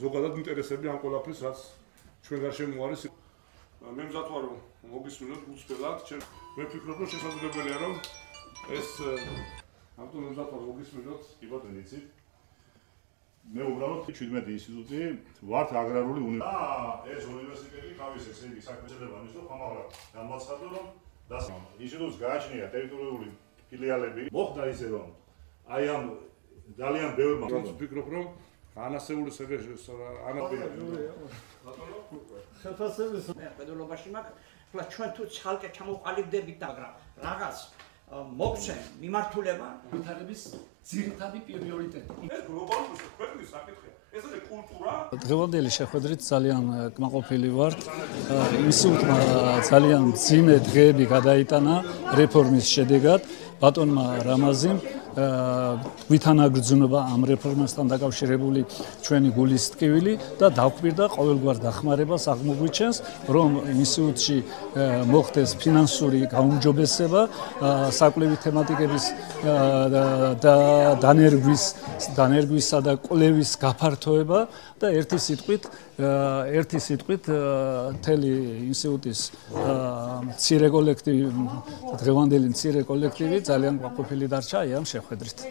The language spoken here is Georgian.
ზოგადად ინტერესები ამ ყველაფრის, რაც ჩვენ გარშემო არის. მე მზად ვარ რომ მოგისმინოთ გულწრფელად. მე ვფიქრობ რომ შესაძლებელია რომ ეს ამიტომ მზად ვარ მოგისმინოთ კი ბატონო იცით. მე უბრალოდ 17 ინსტიტუტი ვართ აგრარული უნივერსიტეტი. ეს უნივერსიტეტი თავის ესე იგი საქმედება ნიშნავს რომ ხამაღლა გამოაცხადო რომ ინსტიტუტს გააჩნია ტერიტორიული ფილიალები. მოხდა ისე რომ აი ამ ძალიან ბევრმა ვფიქრობ რომ ანასეული სეგეჟეს ანაპირა ბატონო ხელფასების მეთოდოლოგიაში მაქვს ჩვენ თუ ცალკე ჩამოყალიბდებით მაგრამ რაღაც მოგცემ მიმართულება ვითარების ძირითადი პრიორიტეტი. ეს გლობალური ქვეყნის საკითხია. ეს არის კულტურა. დღევანდელი შეხვედრით ძალიან კმაყოფილი ვართ. ინსტიტუტმა ძალიან მძიმე დღეები გადაიტანა რეფორმის შედეგად. ბატონმა რამაზიმ ვითანაგრძნობა ამ რეფორმასთან დაკავშირებული ჩვენი გულის ტკივილი და დაგვირდა ყოველგვარ დახმარებას აღმოგვიჩენს, რომ ინსტიტუტში მოხდეს ფინანსური გაუმჯობესება, საკვლევი თემატიკების დანერგვისა და კვლევის გაფართოება და ერთი სიტყვით მთელი ინსტიტუტის მცირე კოლექტივი, დღევანდელი მცირე კოლექტივი ძალიან კმაყოფილი დარჩა ამ შეხვედრით.